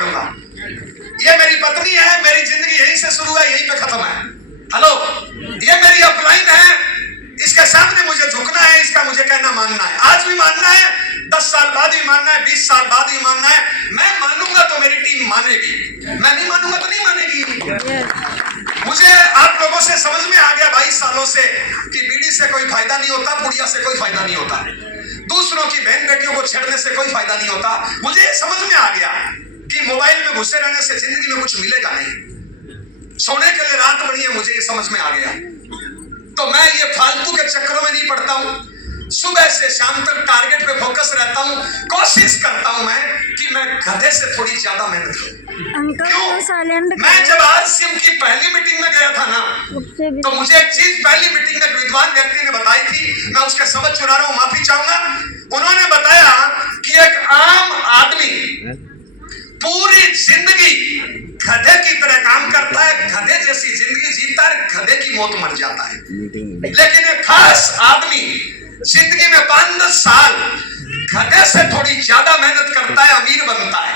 बढ़ूंगा। ये मेरी पत्नी है, मेरी जिंदगी यहीं से शुरू है, यहीं पे खत्म है। हेलो, ये मेरी अपलाइन है, इसके सामने मुझे झुकना है, इसका मुझे कहना मानना है। आज भी मानना है, 10 साल बाद भी मानना है, 20 साल बाद भी मानना है। मैं मानूंगा तो मेरी टीम मानेगी, मैं नहीं मानूंगा तो नहीं मानेगी। मुझे आप लोगों से समझ में आ गया 22 सालों से कि बीड़ी से कोई फायदा नहीं होता, पुड़िया से कोई फायदा नहीं होता, दूसरों की बहन बेटियों को छेड़ने से कोई फायदा नहीं होता। मुझे समझ में आ गया कि मोबाइल में घुसे रहने से जिंदगी में कुछ मिलेगा नहीं, सोने के लिए रात बड़ी है, मुझे ये समझ में आ गया। तो मैं ये फालतू के चक्करों में नहीं पड़ता हूं, सुबह से शाम तक टारगेट पे फोकस रहता हूं। कोशिश करता हूं मैं कि मैं गधे से थोड़ी ज्यादा मेहनत करूं। क्यों? मैं जब आरसीएम की पहली मीटिंग में गया था ना, तो मुझे एक चीज पहली मीटिंग में एक विद्वान व्यक्ति ने बताई थी, मैं उसके शब्द चुरा रहा हूं, माफी चाहूंगा। उन्होंने बताया कि एक आम आदमी पूरी जिंदगी गधे की तरह काम करता है, गधे जैसी जिंदगी जीता है, गधे की मौत मर जाता है। लेकिन एक खास आदमी जिंदगी में 5-10 साल गधे से थोड़ी ज्यादा मेहनत करता है, अमीर बनता है,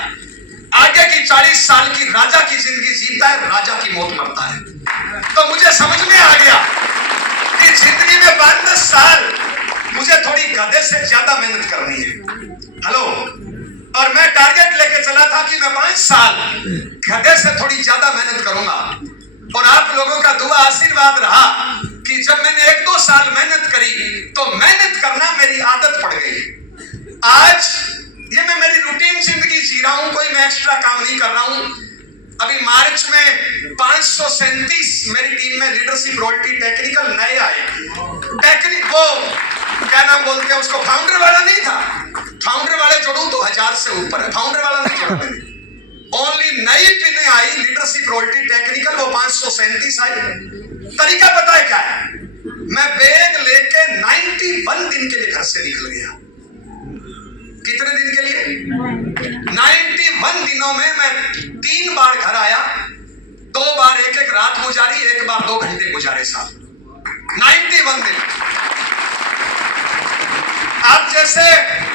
आगे की 40 साल की राजा की जिंदगी जीता है, राजा की मौत मरता है। तो मुझे समझ में आ गया कि जिंदगी में 5-10 साल मुझे थोड़ी गधे से ज्यादा मेहनत करनी है। हेलो, और मैं टारगेट लेके चला था कि मैं 5 साल गधे से थोड़ी ज्यादा मेहनत करूंगा। और आप लोगों का दुआ आशीर्वाद रहा कि जब मैंने 1-2 साल मेहनत करी तो मेहनत करना मेरी आदत पड़ गई। आज ये मैं मेरी रूटीन जिंदगी जी रहा हूं, कोई मैं एक्स्ट्रा काम नहीं कर रहा हूं। अभी मार्च में 537 मेरी टीम में लीडरशिप रोयल्टी टेक्निकल नए आए। वो क्या नाम बोलते हैं उसको, फाउंडर वाला नहीं था, फाउंडर वाले जोड़ू तो 1000 से ऊपर है, फाउंडर वाला नहीं जोड़ा मैंने। ओनली नई टीमें आई लीडरशिप रोयल्टी टेक्निकल, वो 537 आई। तरीका पता है क्या है? मैं बैग लेके 91 दिन के लिए घर से निकल गया। कितने दिन के लिए? 91 दिनों में मैं 3 बार घर आया, 2 बार एक रात गुजारी, 1 बार 2 घंटे गुजारे साथ। 91 दिन। आप जैसे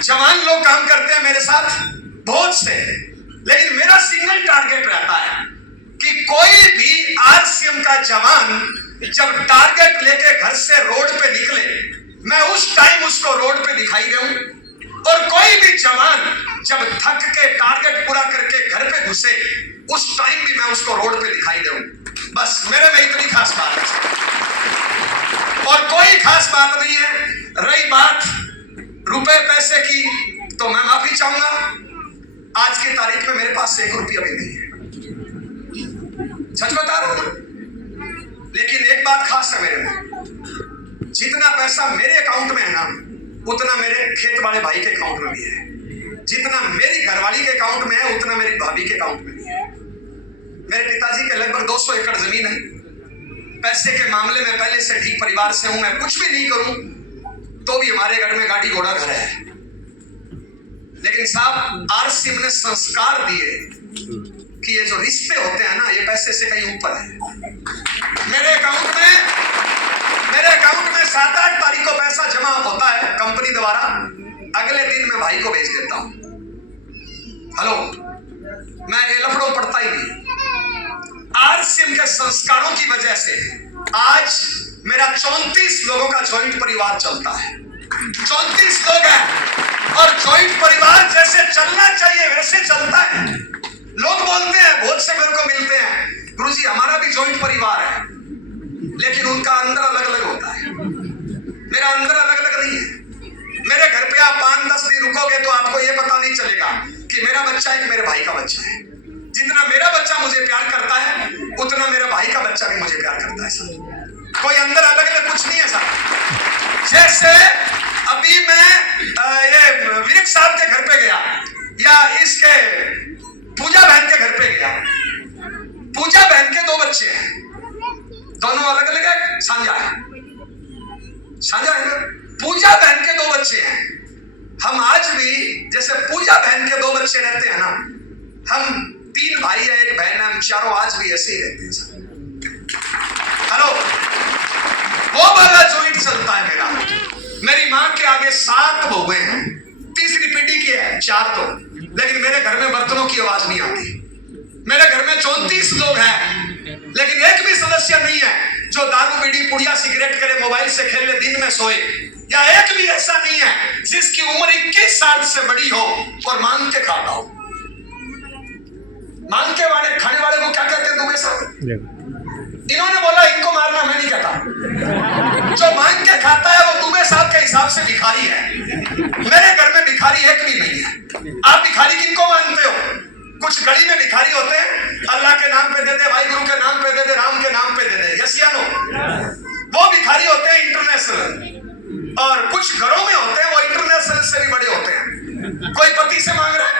जवान लोग काम करते हैं मेरे साथ बहुत से, लेकिन मेरा सिंगल टारगेट रहता है कि कोई भी आरसीएम का जवान जब टारगेट लेके घर से रोड पे निकले, मैं उस टाइम उसको रोड पे दिखाई दूं। और कोई भी जवान जब थक के टारगेट पूरा करके घर पे घुसे, उस टाइम भी मैं उसको रोड पे दिखाई दूं। बस मेरे में इतनी खास बात है और कोई खास बात नहीं है। रही बात रुपए पैसे की, तो मैं माफी चाहूंगा, आज की तारीख में मेरे पास 1 रुपया भी नहीं है, सच बता रहा हूं। लेकिन एक बात खास है मेरे में, जितना पैसा मेरे अकाउंट में है ना, उतना मेरे खेत वाले भाई के अकाउंट में भी है। जितना मेरी घरवाली के अकाउंट में है, उतना मेरी भाभी के अकाउंट में भी है। मेरे पिताजी के लगभग 200 एकड़ जमीन है। पैसे के मामले में पहले से ठीक परिवार से हूं। मैं कुछ भी नहीं करूं तो भी हमारे घर में गाड़ी घोड़ा घर है। लेकिन साहब, आरसीएम ने संस्कार दिए कि ये जो रिश्ते होते हैं ना, ये पैसे से कहीं ऊपर है। मेरे अकाउंट में 7-8 तारीख को पैसा जमा होता है कंपनी द्वारा, अगले दिन मैं भाई को भेज देता हूं। हेलो, मैं ये लफड़ों पड़ता ही नहीं। आरसीएम के संस्कारों की वजह से आज मेरा 34 लोगों का जॉइंट परिवार चलता है। 34 लोग हैं और जॉइंट परिवार जैसे चलना चाहिए वैसे चलता है। लोग बोलते हैं, बहुत से मेरे को मिलते हैं, गुरुजी हमारा भी जॉइंट परिवार है, लेकिन उनका अंदर अलग अलग होता है, मेरा अंदर अलग अलग नहीं है। मेरे घर पे आप 5-10 दिन रुकोगे तो आपको ये पता नहीं चलेगा कि मेरा बच्चा एक मेरे भाई का बच्चा है। जितना मेरा बच्चा मुझे प्यार करता है, उतना मेरा भाई का बच्चा भी मुझे प्यार करता है सर। कोई अंदर अलग अलग कुछ नहीं है सर। जैसे अभी मैं ये विवेक साहब के घर पे गया, या इसके पूजा बहन के घर पे गया। पूजा बहन के 2 बच्चे हैं, दोनों अलग अलग है, साझा है ना। पूजा बहन के 2 बच्चे हैं। हम आज भी जैसे पूजा बहन के 2 बच्चे रहते हैं ना, हम 3 भाई है, 1 बहन है, हम चारों आज भी ऐसे ही रहते हैं सर। हेलो, वो वाला जॉइंट चलता है मेरा। मेरी मां के आगे 7 बहुएं हैं, तीसरी पीढ़ी की है, 4 तो लेकिन मेरे घर में बर्तनों की आवाज नहीं आती। मेरे घर में 34 लोग हैं, लेकिन एक भी सदस्य नहीं है जो दारू बीड़ी पुड़िया सिगरेट करे, मोबाइल से खेले, दिन में सोए, या एक भी ऐसा नहीं है जिसकी उम्र 21 साल से बड़ी हो और मांग के खाता हो। मांग के वाले खाने वाले को क्या कहते हैं दुबे साहब? इन्होंने बोला इनको मारना, मैं नहीं कहता। जो मांग के खाता है वो दुबे साहब के हिसाब से भिखारी है। मेरे घर में भिखारी एक भी नहीं है। आप भिखारी किनको मानते हो? कुछ गली में भिखारी होते हैं, अल्लाह के नाम पे दे दे, भाई गुरु के नाम पे दे दे, राम के नाम पे दे दे, यस या नो? वो भिखारी होते हैं इंटरनेशनल, और कुछ घरों में होते हैं वो इंटरनेशनल से भी बड़े होते हैं। कोई पति से मांग रहा है,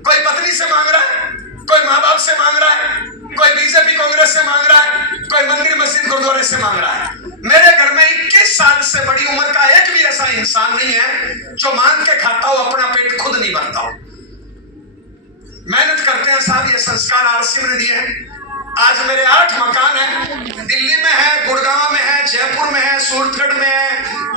कोई पत्नी से मांग रहा है, कोई माँ बाप से मांग रहा है, कोई बीजेपी कांग्रेस से मांग रहा है, कोई मंदिर मस्जिद गुरुद्वारे से मांग रहा है। मेरे घर में 21 साल से बड़ी उम्र का एक भी ऐसा इंसान नहीं है जो मांग के खाता हो, अपना पेट खुद नहीं भरता हो। मेहनत करते हैं साहब, ये संस्कार आरसीएम ने दिए हैं। आज मेरे 8 मकान हैं, दिल्ली में है, गुड़गांव में है, जयपुर में है, सूरतगढ़ में है,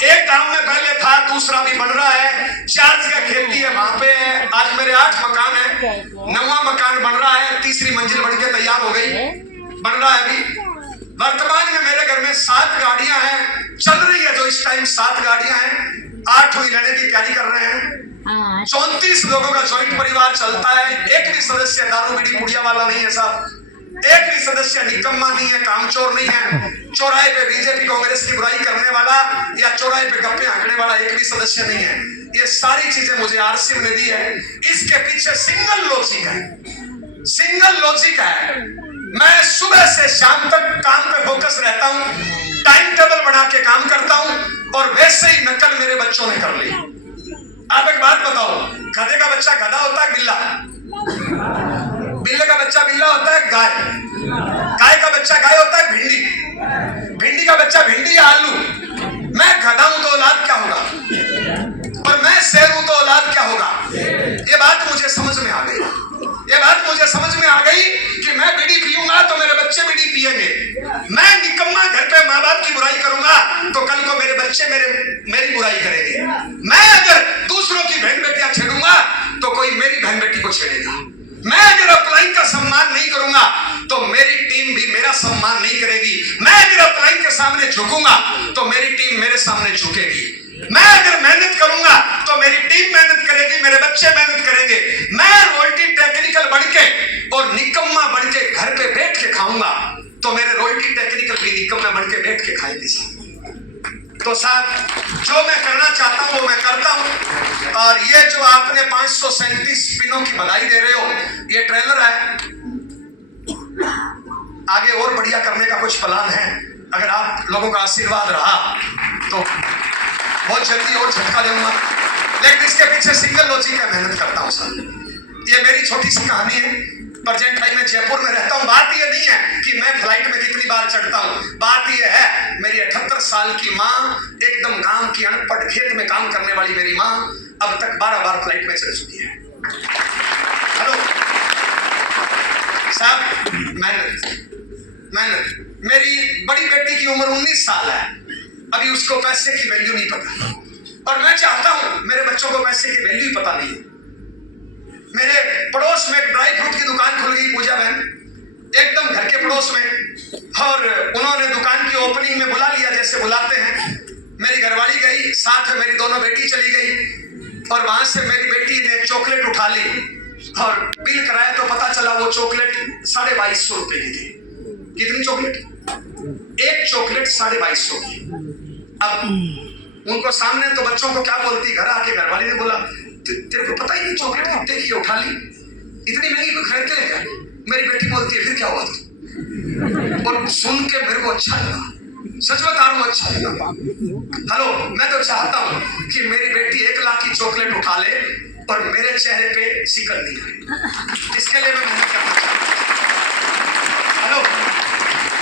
एक गांव में पहले था, दूसरा भी बन रहा है, 4 जगह खेती है वहां पे है। आज मेरे 8 मकान है, 9वां मकान बन रहा है, तीसरी मंजिल बन के तैयार हो गई, बन रहा है अभी। वर्तमान में मेरे घर में 7 गाड़ियां हैं, चल रही है जो इस टाइम 7 गाड़ियां हैं, 8 हुई लेने की तैयारी कर रहे हैं। 34 लोगों का जॉइंट परिवार चलता है। एक भी सदस्य दारू बीड़ी पुड़िया वाला नहीं है साहब, एक भी सदस्य निकम्मा नहीं है, कामचोर नहीं है, चौराहे पे बीजेपी कांग्रेस की बुराई करने वाला या चौराहे पे गप्पे हाँकने वाला एक भी सदस्य नहीं है। ये सारी चीजें मुझे आरसीएम ने दी है। इसके पीछे सिंगल लॉजिक है, सिंगल लॉजिक है। मैं सुबह से शाम तक काम पे फोकस रहता हूं, टाइम टेबल बना के काम करता हूं, और वैसे ही नकल मेरे बच्चों ने कर ली। आप एक बात बताओ, गधे का बच्चा गधा होता है बिल्ला, बिल्ले का बच्चा बिल्ला होता है गाय, गाय का बच्चा गाय होता है भिंडी, भिंडी का बच्चा भिंडी या आलू। मैं गधा हूं तो औलाद क्या होगा, और मैं शेर हूं तो औलाद क्या होगा? ये बात मुझे समझ में आ गई। ये बात मुझे समझ में आ गई कि मैं बीड़ी पीऊंगा तो मेरे बच्चे बीड़ी पिएंगे। मैं निकम्मा घर पे माँ बाप की बुराई करूंगा तो कल को मेरे बच्चे मेरी बुराई करेंगे। मैं अगर दूसरों की बहन बेटियां छेड़ूंगा तो कोई मेरी बहन बेटी को छेड़ेगा। मैं अगर अपलाइन का सम्मान नहीं करूंगा तो मेरी टीम भी मेरा सम्मान नहीं करेगी। मैं अगर अपलाइन के सामने झुकूंगा तो मेरी टीम मेरे सामने झुकेगी। मैं अगर मेहनत करूंगा तो मेरी टीम मेहनत करेगी, मेरे बच्चे मेहनत करेंगे। मैं रोटी टेक्निकल बढ़ के और निकम्मा बढ़ के घर पे बैठ के खाऊंगा तो मेरे रोटी टेक्निकल भी निकम्मा बढ़ के बैठ के खाएंगे। तो साहब जो मैं करना चाहता हूं वो मैं करता हूं। और ये जो आपने 537 पिनों की बधाई दे रहे हो, ये ट्रेलर है। आगे और बढ़िया करने का कुछ प्लान है। अगर आप लोगों का आशीर्वाद रहा तो बहुत जल्दी और झटका दूंगा, लेकिन इसके पीछे सिंगल लॉजिक है, मेहनत करता हूँ सर। ये मेरी छोटी सी कहानी है। प्रेजेंट टाइम में जयपुर में रहता हूँ। बात ये नहीं है कि मैं फ्लाइट में कितनी बार चढ़ता हूँ, बात ये है मेरी 78 साल की माँ, एकदम गांव की अनपढ़ खेत में काम करने वाली मेरी माँ अब तक 12 बार फ्लाइट में चढ़ चुकी है। हेलो साहब, मेहनत। मेरी बड़ी बेटी की उम्र 19 साल है, अभी उसको पैसे की वैल्यू नहीं पता, और मैं चाहता हूं मेरे बच्चों को पैसे की वैल्यू ही पता नहीं है। मेरे पड़ोस में एक ड्राई फ्रूट की दुकान खुल गई, पूजा बहन, एकदम घर के पड़ोस में, और उन्होंने दुकान की ओपनिंग में बुला लिया जैसे बुलाते हैं। मेरी घरवाली गई, साथ में मेरी दोनों बेटी चली गई, और वहां से मेरी बेटी ने चॉकलेट उठा ली और बिल कराया तो पता चला वो चॉकलेट 2250 रुपए की थी। कितनी चॉकलेट? एक चॉकलेट 2250 की। अब उनको सामने तो बच्चों को क्या बोलती, घर आके घरवाली ने बोला तेरे को पता ही नहीं चॉकलेट कितने की उठा ली, इतनी महंगी को खरीदते हैं क्या? मेरी बेटी बोलती है फिर क्या हुआ था? और सुन के मेरे को अच्छा लगा, सच बता रहा हूं अच्छा लगा। हेलो, मैं तो चाहता हूं कि मेरी बेटी 1 लाख की चॉकलेट उठा ले और मेरे चेहरे पे सिकल नहीं आए। इसके लिए मैं मेहनत करना चाहता हूं। हेलो,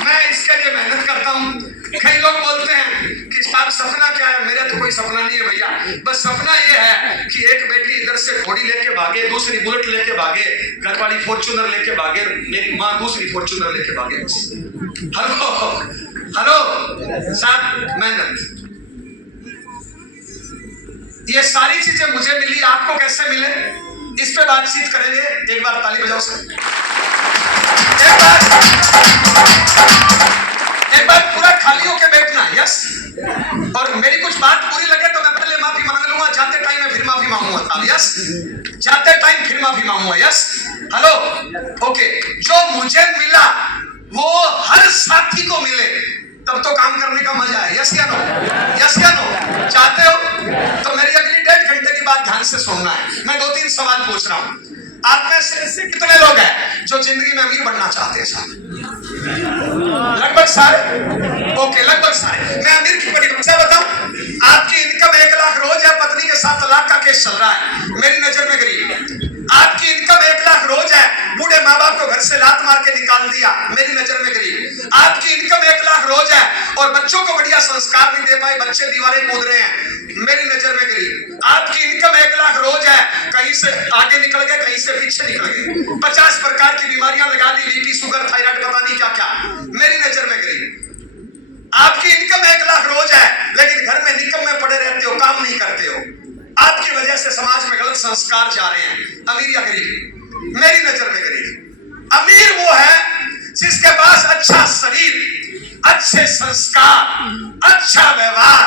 मैं इसके लिए मेहनत करता हूं। कई लोग बोलते हैं कि साहब सपना क्या है? मेरा तो कोई सपना नहीं है भैया, बस सपना ये है कि एक बेटी इधर से घोड़ी लेके भागे, दूसरी बुलेट लेके भागे, घरवाली फॉर्च्यूनर लेके भागे, मेरी माँ दूसरी फॉर्च्यूनर लेके भागे। बस हेलो साहब, मेहनत। ये सारी चीजें मुझे मिली, आपको कैसे मिले? इस पे बातचीत करेंगे। एक बार ताली बजाओ सर। एक बार पूरा खाली होके बैठना। यस, और मेरी कुछ बात बुरी लगे तो मैं पहले माफी मांग लूंगा, जाते टाइम में फिर माफी मांगूंगा। यस, जाते टाइम फिर माफी मांगूंगा। Yes, hello, okay. जो मुझे मिला वो हर साथी को मिले, तब तो काम करने का मजा है। यस या नो? यस या नो? चाहते हो तो मेरी अगली 1.5 घंटे की बात ध्यान से सुनना है। मैं 2-3 सवाल पूछ रहा हूं। आप में से ऐसे कितने लोग हैं जो जिंदगी में अमीर बनना चाहते हैं? साहब लगभग सारे। ओके, लगभग सारे। मैं अमीर की परिभाषा बताऊं। आपकी इनकम 1 लाख रोज है, पत्नी के साथ तलाक का केस चल रहा है, मेरी नजर में गरीब। आपकी इनकम 1 लाख रोज है, बूढ़े माँ बाप को घर से लात मार के निकाल दिया, मेरी नजर में गरीब। आपकी इनकम 1 लाख रोज है और बच्चों को बढ़िया संस्कार नहीं दे पाए, बच्चे दीवारें कूद रहे हैं, मेरी नजर में गरीब। आपकी इनकम 1 लाख रोज है, कहीं से आगे निकल गए, कहीं से पीछे निकल गए, 50 प्रकार की बीमारियां लगा दी, बीपी, शुगर, थायराइड, पता नहीं क्या क्या, मेरी नजर में गरीब। आपकी इनकम 1 लाख रोज है, लेकिन घर में निकम में पड़े रहते हो, काम नहीं करते हो। आपकी वजह से समाज में गलत संस्कार जा रहे हैं। अमीर या गरीब? मेरी नजर में गरीब। अमीर वो है जिसके पास अच्छा शरीर, अच्छे संस्कार, अच्छा व्यवहार,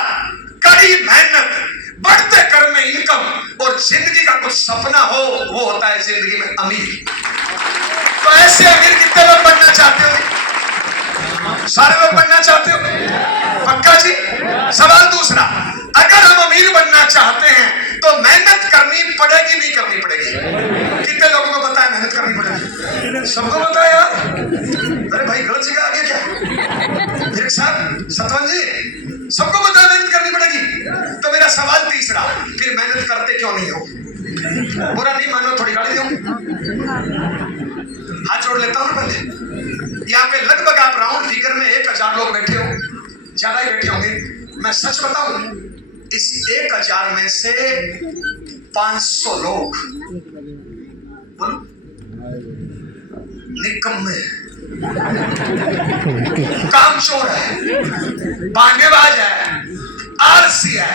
कड़ी मेहनत, बढ़ते कर्म में इनकम और जिंदगी का कुछ सपना हो, वो होता है जिंदगी में अमीर। तो ऐसे अमीर कितने लोग बनना चाहते हो? सारे लोग बनना चाहते हो? पक्का जी? सवाल दूसरा, अगर हम अमीर बनना चाहते हैं तो मेहनत करनी पड़ेगी नहीं करनी पड़ेगी? कितने लोगों को पता है मेहनत करनी पड़ेगी? सबको पता है यार। अरे भाई गलत जगह आ गया क्या? एक साथ सतवन जी, सबको पता है मेहनत करनी पड़ेगी। तो मेरा सवाल तीसरा, फिर मेहनत करते क्यों नहीं हो? बुरा नहीं मानो, थोड़ी गाली दूं? हाथ जोड़ लेता हूं पहले। यहाँ पे लगभग आप राउंड फिगर में 1000 लोग बैठे हो, ज्यादा ही बैठे होंगे। मैं सच बताऊं, इस 1000 में से 500 लोग बोलो निकम्मे, कामचोर है, बहानेबाज है, आलसी है,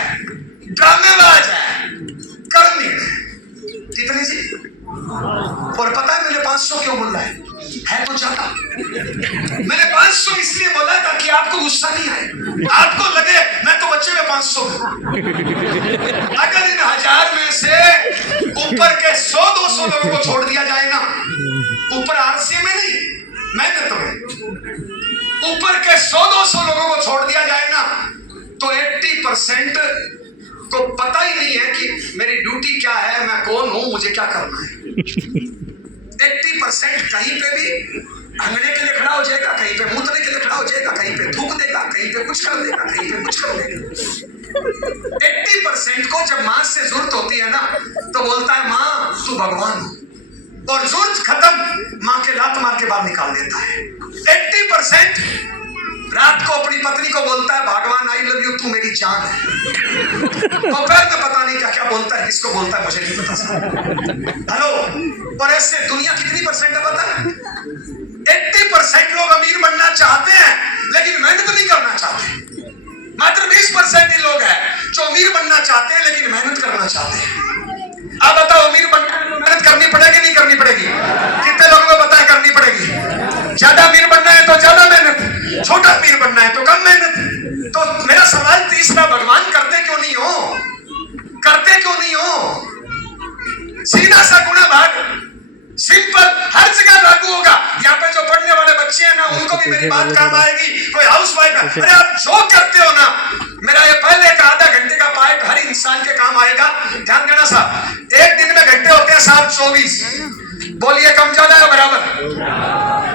ड्रामेबाज है, कर्मी है। कितने जी? और पता है मैंने 500 क्यों बोला है तो ज्यादा। मैंने 500 इसलिए बोला है ताकि आपको गुस्सा नहीं आए, आपको लगे मैं तो बच्चे में 500 अगर इन 1000 में से ऊपर के 100-200 लोगों को छोड़ दिया जाए ना, ऊपर आरसी में नहीं, मेहनत में ऊपर के 100-200 लोगों को छोड़ दिया जाए ना, तो 80% को पता ही नहीं है कि मेरी ड्यूटी क्या है, मैं कौन हूं, मुझे क्या करना है। 80% कहीं पे भी हंगने के लिए खड़ा हो जाएगा, कहीं पे मूतने के लिए खड़ा हो जाएगा, कहीं पे थूक देगा, कहीं पे कुछ कर देगा, कहीं पे कुछ कर देगा। 80% को जब मां से जरूरत होती है ना, तो बोलता है मां तू भगवान हो, और जरूरत खत्म मां के लात मार के बाहर निकाल देता है। 80% रात को अपनी पत्नी को बोलता है भगवान आई लव यू, तू मेरी जान है। दोपहर में पता नहीं क्या क्या बोलता है, किसको बोलता है मुझे नहीं पता। हेलो, और ऐसे दुनिया कितनी परसेंट है पता है? 80% लोग अमीर बनना चाहते हैं लेकिन मेहनत नहीं करना चाहते। मात्र 20% ही लोग हैं जो अमीर बनना चाहते हैं लेकिन मेहनत करना चाहते हैं। अब बताओ, अमीर बनना है तो मेहनत करनी पड़ेगी नहीं करनी पड़ेगी? कितने लोगों को पता है करनी पड़ेगी? ज्यादा अमीर बनना है तो ज्यादा मेहनत, छोटा अमीर बनना है तो कम मेहनत। तो मेरा सवाल तीसरा, भगवान करते क्यों नहीं हो? करते क्यों नहीं हो? सीधा सा गुणा भाग, सिंपल, हर जगह लागू होगा। यहाँ पे जो पढ़ने वाले बच्चे हैं ना, उनको भी मेरी बात काम आएगी। कोई हाउस वाइफ है, अरे आप जो करते हो ना, मेरा ये पहले का आधा घंटे का पार्ट हर इंसान के काम आएगा। ध्यान देना साहब, एक दिन में घंटे होते हैं साहब 24। बोलिए कम ज्यादा है बराबर?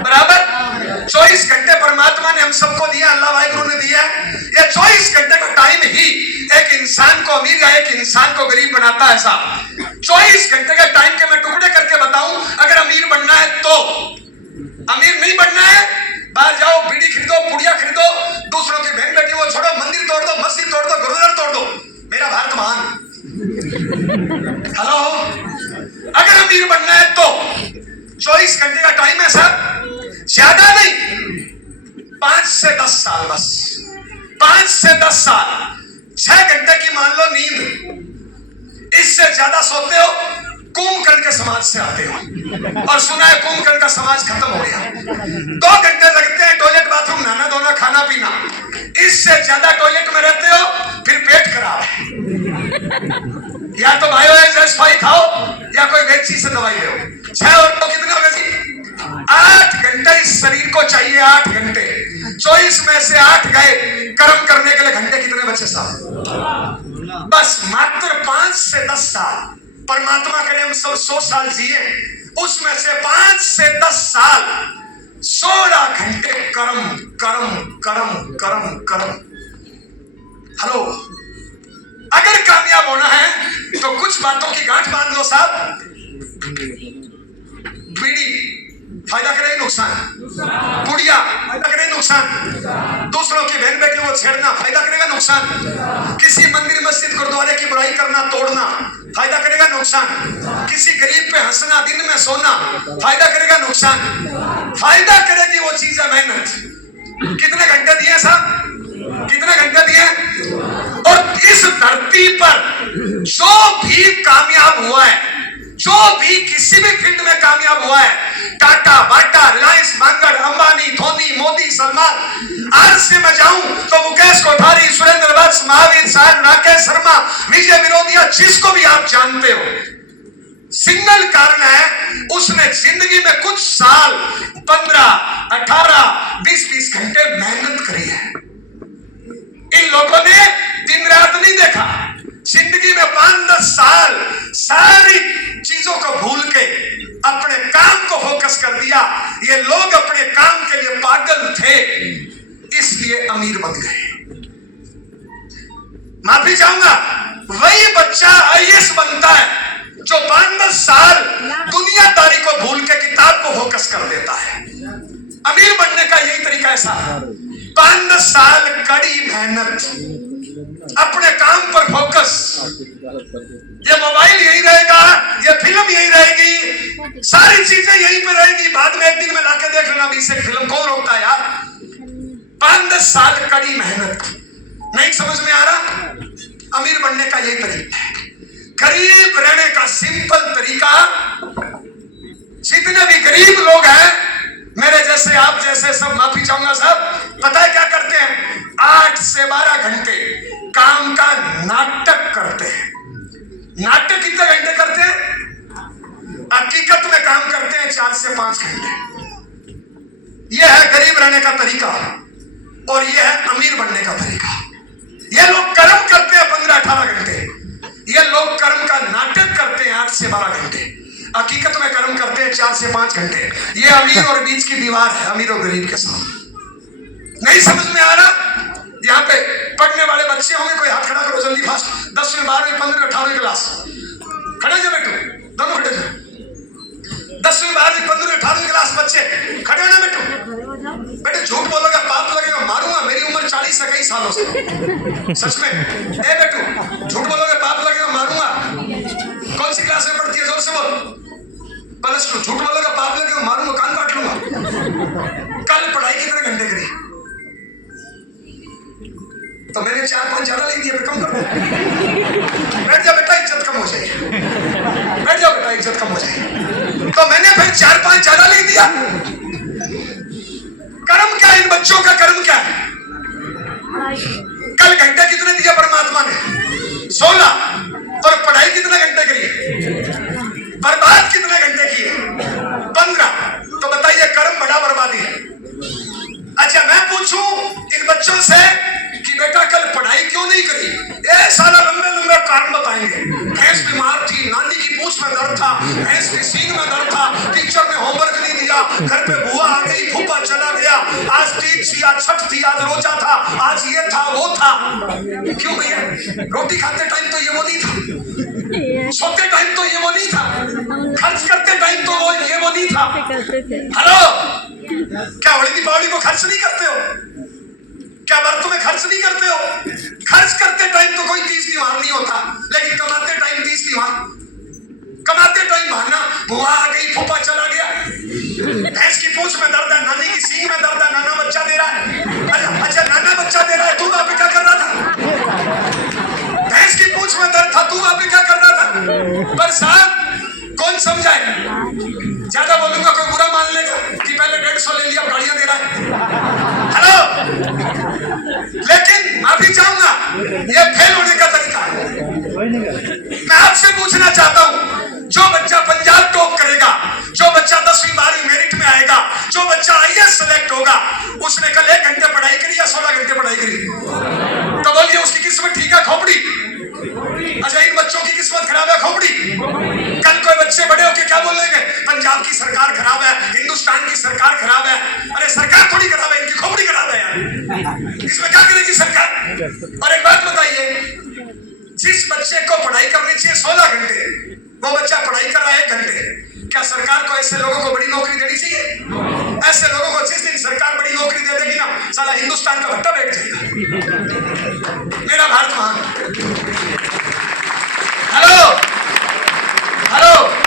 बराबर 24 घंटे परमात्मा ने हम सबको दिया, अल्लाह वाहिगुरु ने दिया। ये 24 घंटे का टाइम ही एक इंसान को अमीर या एक इंसान को गरीब बनाता है साहब। 24 घंटे के टाइम के मैं टुकड़े करके बताऊं, अगर अमीर बनना है तो, अमीर नहीं बनना है बाहर जाओ, बीड़ी खरीदो, पुड़िया खरीदो, दूसरों की बहन बेटी वो छोड़ो, मंदिर तोड़ दो, मस्जिद तोड़ दो, गुरुद्वारा तोड़ दो, मेरा भारत महान। हेलो, अगर अमीर बनना है तो 24 घंटे का टाइम है सर, ज्यादा नहीं, 5 से 10 साल बस, 5 से 10 साल, 6 घंटे की मान लो नींद, इससे ज्यादा सोते हो कुंभकर्ण के समाज से आते हो और सुना है कुंभकर्ण का समाज खत्म हो गया। 2 घंटे लगते हैं टॉयलेट बाथरूम नहाना धोना खाना पीना, इससे ज्यादा टॉयलेट में रहते हो फिर पेट खराब। या तो बायोएसएसफाई खाओ या कोई वेची से दवाई लो। 6 और तो कितने हो गए जी? 8 घंटे इस शरीर को चाहिए, 8 घंटे। 24 में से 8 गए, कर्म करने के लिए घंटे कितने बचे साहब? बस मात्र 5 से 10 साल। परमात्मा करे हम सब 100 साल जिए, उसमें से 5 से 10 साल 16 घंटे कर्म कर्म कर्म कर्म कर्म। हेलो, अगर कामयाब होना है तो कुछ बातों की गांठ बांध लो साहब। बीड़ी फायदा करे नुकसान, पुड़िया फायदा करे नुकसान, दूसरों की बहन बेटी को छेड़ना फायदा करेगा नुकसान, किसी मंदिर मस्जिद गुरुद्वारे की बुराई करना तोड़ना फायदा करेगा नुकसान, किसी गरीब पे हंसना दिन में सोना फायदा करेगा नुकसान। फायदा करेगी वो चीज है मेहनत। कितने घंटे दिए साहब? कितने घंटे दिए? और इस धरती पर जो भी कामयाब हुआ है, जो भी किसी भी फील्ड में कामयाब हुआ है, टाटा बाटा रिलायंस मांगड़ अंबानी धोनी मोदी सलमान, आज से मैं जाऊं तो मुकेश कोठारी सुरेंद्र वत्स महावीर साहब राकेश शर्मा विजय विरोधिया, जिसको भी आप जानते हो, सिंगल कारण है उसने जिंदगी में कुछ साल 15 18 20 घंटे मेहनत करी है। इन लोगों ने दिन रात नहीं देखा, जिंदगी में 5-10 साल सारी चीजों को भूल के अपने काम को फोकस कर दिया। ये लोग अपने काम के लिए पागल थे, इसलिए अमीर बन गए। माफी चाहूंगा, वही बच्चा आईएएस बनता है जो 5-10 साल दुनियादारी को भूल के किताब को फोकस कर देता है। अमीर बनने का यही तरीका है साहब, 5-10 साल कड़ी मेहनत, अपने काम पर फोकस। ये मोबाइल यही रहेगा, ये फिल्म यही रहेगी, सारी चीजें यहीं पे रहेगी। बाद में एक दिन में लाके देख लेना 20 फिल्म, कौन रोकता है यार? 5-10 साल कड़ी मेहनत। नहीं समझ में आ रहा? अमीर बनने का यही तरीका है। गरीब रहने का सिंपल तरीका, जितने भी गरीब लोग हैं मेरे जैसे आप जैसे सब, माफी चाहूंगा साहब, पता है क्या करते हैं? 8 से 12 घंटे काम का नाटक करते हैं। नाटक कितने घंटे करते हैं? हकीकत में काम करते हैं 4 से 5 घंटे। यह है गरीब रहने का तरीका और यह है अमीर बनने का तरीका। ये लोग कर्म करते हैं 15-18 घंटे, ये लोग कर्म का नाटक करते हैं 8 से 12 घंटे, हकीकत में कर्म करते हैं 4 से 5 घंटे। ये अमीर और बीच की दीवार है, अमीर और गरीब के साथ। नहीं समझ में आ रहा? यहाँ पे पढ़ने वाले बच्चे होंगे, कोई हाथ खड़ा करो जल्दी फास्ट। 10वीं 12वीं 15वीं 18वीं क्लास खड़े जाओ बेटू, दोनों खड़े जाओ। 10वीं 12वीं 15वीं 18वीं क्लास बच्चे खड़े हो ना बेटू। बेटे झूठ बोलोगे पाप लगेगा, मारूंगा। मेरी उम्र 40 से कई सालों से, सच में। ए बेटू, झूठ बोलोगे पाप लगेगा, मारूंगा। कौन सी क्लास में पढ़ती है? जोर से बोल। +2। झूठ बोलोगे पाप लगेगा, मारूंगा, कान काट लूंगा। कल पढ़ाई कितने घंटे करी? तो मैंने 4-5 ज्यादा लिख दिया, कम कर दो। बैठ जा बेटा, इज्जत कम हो जाएगी। बैठ जाओ बेटा, इज्जत कम हो जाएगी। तो मैंने फिर 4-5 ज्यादा लिख दिया। कर्म क्या है इन बच्चों का? कर्म क्या है? कल घंटे कितने दिए परमात्मा ने? 16। और पढ़ाई कितने घंटे करी? बर्बाद कितने घंटे किए? 15। तो बताइए कर्म बड़ा बर्बादी है। अच्छा मैं पूछूं इन बच्चों से कि बेटा कल पढ़ाई क्यों नहीं करी? ये सारा लंबे कारण बताएंगे। भैंस बीमार थी, नानी की पूंछ में दर्द था, भैंस की सींग में दर्द था, टीचर ने होमवर्क नहीं दिया, घर पे बुआ आ गई, फूफा चला गया, आज तीज थी, आज छठ थी, आज रोजा था, आज ये था वो था। क्यों भैया? रोटी खाते टाइम तो ये वो नहीं था, सोते टाइम तो ये वो नहीं था, खर्च करते टाइम तो वो ये वो नहीं था। हेलो, क्या होली दीपावली को खर्च नहीं करते हो? क्या व्रत में खर्च नहीं करते हो? खर्च करते टाइम तो कोई 30 त्योहार नहीं होता, लेकिन कमाते टाइम 30 त्योहार। कमाते टाइम बहाना, बुआ आ गई, फूफा चला गया, भैंस की पूंछ में दर्द है, नानी की सींग में दर्द है, नाना बच्चा दे रहा है। अच्छा नाना बच्चा दे रहा है, तू वहां पे क्या कर रहा था? भैंस की पूंछ में दर्द था, तू वहां पे क्या कर रहा था? पर साहब क्या सरकार को ऐसे लोगों को बड़ी नौकरी देनी चाहिए? ऐसे लोगों को जिस दिन सरकार बड़ी नौकरी दे देगी ना, साला हिंदुस्तान का भट्टा बैठ जाएगा। मेरा भारत महान। Hello hello